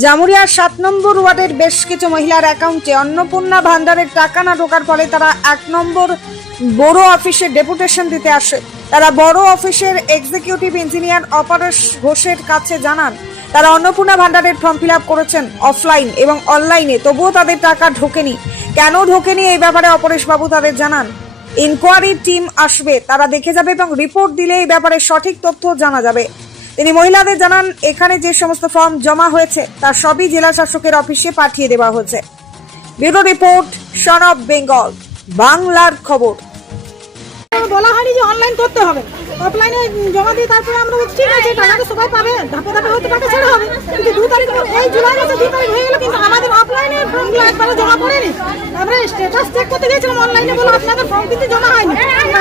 জামুরিয়ার 7 নম্বর ওয়ার্ডের বেশ কিছু মহিলার অ্যাকাউন্টে অন্নপূর্ণা ভান্ডারের টাকা না ঢোকার ফলে তারা 1 নম্বর বড় অফিসে ডেপুটেশন দিতে আসে। তারা বড় অফিসের এক্সিকিউটিভ ইঞ্জিনিয়ার অপরেশ ঘোষের কাছে জানান তারা অন্নপূর্ণা ভান্ডারের ফর্ম ফিল আপ করেছেন অফলাইন এবং অনলাইনে, তবুও তাদের টাকা ঢোকেনি। কেন ঢোকেনি এই ব্যাপারে অপরেশ বাবু তাদের জানান ইনকোয়ারি টিম আসবে, তারা দেখে যাবে এবং রিপোর্ট দিলে এই ব্যাপারে সঠিক তথ্য জানা যাবে। তিনি মহিলাদের জানান এখানে যে সমস্ত ফর্ম জমা হয়েছে তার সবই জেলা শাসকের অফিসে পাঠিয়ে দেওয়া হয়েছে। Bureau report, son of Bengal, বাংলার খবর। বলা হয়নি যে অনলাইন করতে হবে, অফলাইনে জমা দিয়ে তারপরে আমরা বলছি ঠিক আছে টাকাটা সবাই পাবে, ধাপে ধাপে হয়তো টাকা ছেড়ে হবে, কিন্তু 2 তারিখ এই জুলাই মাসে 2 তারিখ হয়ে গেল কিন্তু আমাদের অফলাইনে ফর্মগুলো একবারে জমা পড়েনি। আমরা স্ট্যাটাস চেক করতে গিয়েছিলাম অনলাইনে, বলে আপনাদের ফর্ম কিন্তু জমা হয়নি।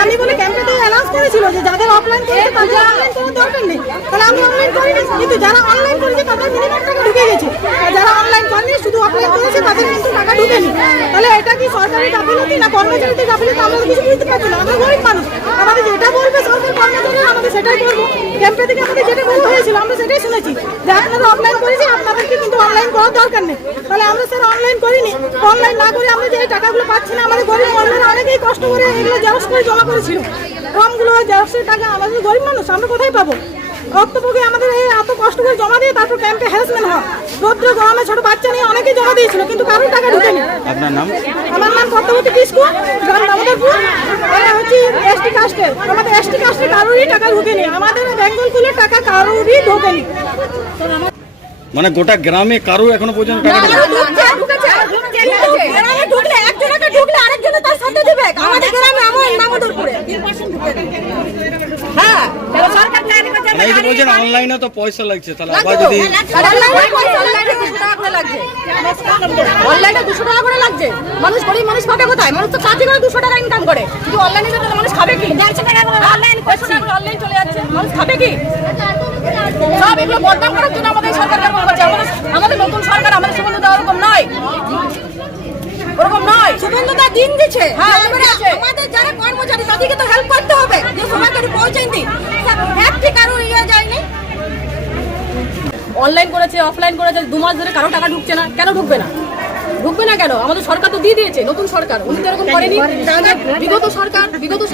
আমি বলে ক্যাম্পেতে অ্যানাউন্স করেছিল যে যাদের অফলাইন করেছে তাদের অনলাইন করার দরকার নেই, তাহলে আমি অনলাইন করিনি, কিন্তু যারা অনলাইন করেছে তাদের মিনিমাম টাকা ঢুকে গেছে, আর যারা অনলাইন করেনি শুধু অফলাইন করেছে তাদের কিন্তু টাকা ঢুকেনি। তাহলে এটা কি সরকারি গাফিলতি না কর্মচারীদের গাফিলতি আমরা কিছু বুঝতে পারছি না। আমরা গরিব মানুষ, আমাদের যেটা বলবে সরকার কর্মচারী আমাদের সেটাই করবো। ক্যাম্পে থেকে আমাদের যেটা বলা হয়েছিল আমরা সেটাই শুনেছি যে আপনারা অফলাইন করেছি, আপনাদেরকে কিন্তু অনলাইন করার দরকার নেই। তাহলে আমরা স্যার অনলাইন করিনি, অনলাইন না করে আমরা যে এই টাকাগুলো পাচ্ছি না, আমাদের গরিব মহিলারা অনেকেই কষ্ট করে এগুলো জেরক্স করে জমা করেছিল, ফর্মগুলো জেরক্সের টাকা আমাদের গরিব মানুষ আমরা কোথায় পাবো? অক্টোবরে আমাদের এই এত কষ্ট করে জমা দিয়ে তারপর ক্যাম্পে হ্যারাসমেন্ট হয়, রৌদ্র গরমে ছোট বাচ্চা নিয়ে অনেকেই জমা দিয়েছিল কিন্তু কারোর টাকা ঢুকেনি। আপনার নাম? আমার নাম পদ্মাবতী কিসকু, গ্রাম দামোদরপুর। আমরা হচ্ছে এসটি কাস্টের, আমাদের এসটি কাস্টের কারোরই টাকা ঢুকেনি, আমাদের বেঙ্গল কুলের টাকা কারোরই ঢুকেনি। মানে গোটা গ্রামে কারো এখনো পর্যন্ত টাকা ঢোকেনি? গ্রামে ঢুকলে একজনকে ঢুকলে আরেকজন তার সাথে দিবে, আমাদের গ্রামে আমার দামোদরপুরে হ্যাঁ সরকার জানি মানে এই যে বলছেন অনলাইনে তো পয়সা লাগছে, তাহলে আবার যদি অনলাইনে 200 টাকা করে লাগছে, মানুষ গরিব মানুষ পাবে কোথায়? মানুষ তো কাজে করে 200 টাকা ইনকাম করে, কিন্তু অনলাইনে তো মানুষ খাবে কি? 150 টাকা করে অনলাইন করছে, অনলাইন চলে যাচ্ছে, মানুষ খাবে কি? সব এগুলো বদনাম করার জন্য আমাদের সরকার কেমন করছে? আমাদের নতুন সরকার আমাদের সুবন্ধ দেওয়া ওরকম নয়, ওরকম নয়, সুবন্ধটা দিন দিচ্ছে। হ্যাঁ আমাদের যারা কর্মচারী তাদেরকে তো হেল্প করতে হবে যে সময় করে পৌঁছাই দিই, একটি কারো ইয়ে যায়নি। অনলাইন করেছে অফলাইন করেছে 2 মাস ধরে কারো টাকা ঢুকছে না, কেন ঢুকবে না? ঢুকবে না কেন? আমাদের সরকার তো দিয়ে দিয়েছে, নতুন সরকার, উনি তো এরকম করেনি। বিগত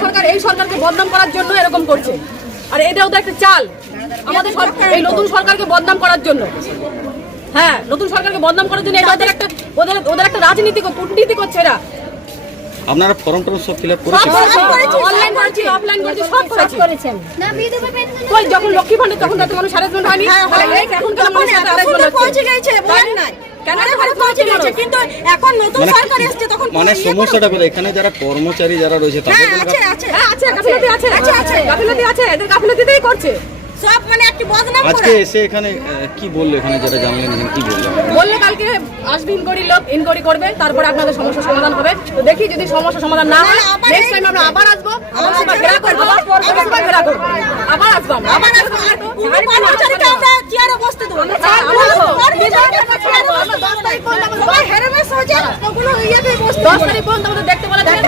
সরকার এই সরকারকে বদনাম করার জন্য এরকম করছে, আর এটাও তো একটা চাল আমাদের সরকার এই নতুন সরকারকে বদনাম করার জন্য। হ্যাঁ নতুন সরকারকে বদনাম করার জন্য এটা ওদের একটা রাজনীতি কূটনীতি করছে এরা। আপনারা ফর্ম টর্ম সব ফিল আপ করেছেন? অনলাইন করেছি অফলাইন করেছি সব করেছেন। কই যখন লক্ষ্মী ভান্ডার তখন তো মানুষ হ্যারাসমেন্ট হয়নি, এখন কেন মানুষ হ্যারাসমেন্ট পৌঁছে গেছে বলেন না কেন পৌঁছে গেছে, কিন্তু এখন নতুন সরকার এসেছে তখন মানে সমস্যাটা কোথায়? এখানে যারা কর্মচারী যারা রয়েছে তাদের গাফিলতি আছে, এদের গাফিলতিতেই করছে সব, মানে একটি বদনাম করে। আজকে এসে এখানে কি বললো, এখানে যারা জানলেন এখানে কি বললো? বললে কালকে আসবে ইনকোয়ারি করবে, তারপরে আপনাদের সমস্যা সমাধান হবে। তো দেখি যদি সমস্যা সমাধান না হয় নেক্সট টাইম আমরা আবার আসবো, আবার সবাই ঘেরা করবো, আবার আসবো আমরা আবার আসবো। পুরো কর্মচারীকে আমরা চেয়ারে বসতে দেব না, সবাই হেরামেস হয়ে যায়, ওগুলো ইয়েতে বসতে 10 তারিখ পর্যন্ত আমাদের দেখতে বলা যায়।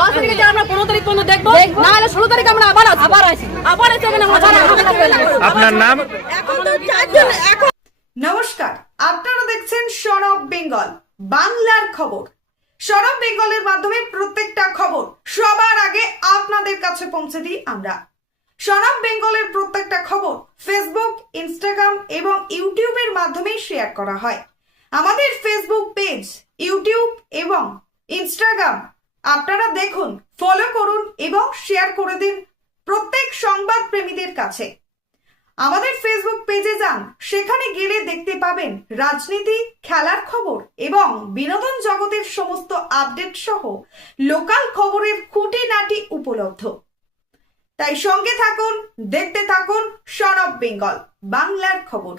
10 তারিখে যে আমরা 15 তারিখ পর্যন্ত দেখবো, না হলে 16 তারিখে আমরা আবার এসে মানে আপনার নাম? নমস্কার, আপনারা দেখছেন সন অফ বেঙ্গল, বাংলার খবর। সন অফ বেঙ্গলের মাধ্যমে প্রত্যেকটা খবর সবার আগে আপনাদের কাছে পৌঁছে দিই আমরা। সন অফ বেঙ্গলের প্রত্যেকটা খবর ফেসবুক, ইনস্টাগ্রাম এবং ইউটিউবের মাধ্যমে শেয়ার করা হয়। আমাদের ফেসবুক পেজ, ইউটিউব এবং ইনস্টাগ্রাম আপনারা দেখুন, ফলো করুন এবং শেয়ার করে দিন প্রত্যেক সংবাদ প্রেমীদের কাছে। আমাদের ফেসবুক পেজে যান, সেখানে গেলে দেখতে পাবেন রাজনীতি, খেলার খবর এবং বিনোদন জগতের সমস্ত আপডেট সহ লোকাল খবরের খুঁটিনাটি উপলব্ধ। তাই সঙ্গে থাকুন, দেখতে থাকুন সন অফ বেঙ্গল, বাংলার খবর।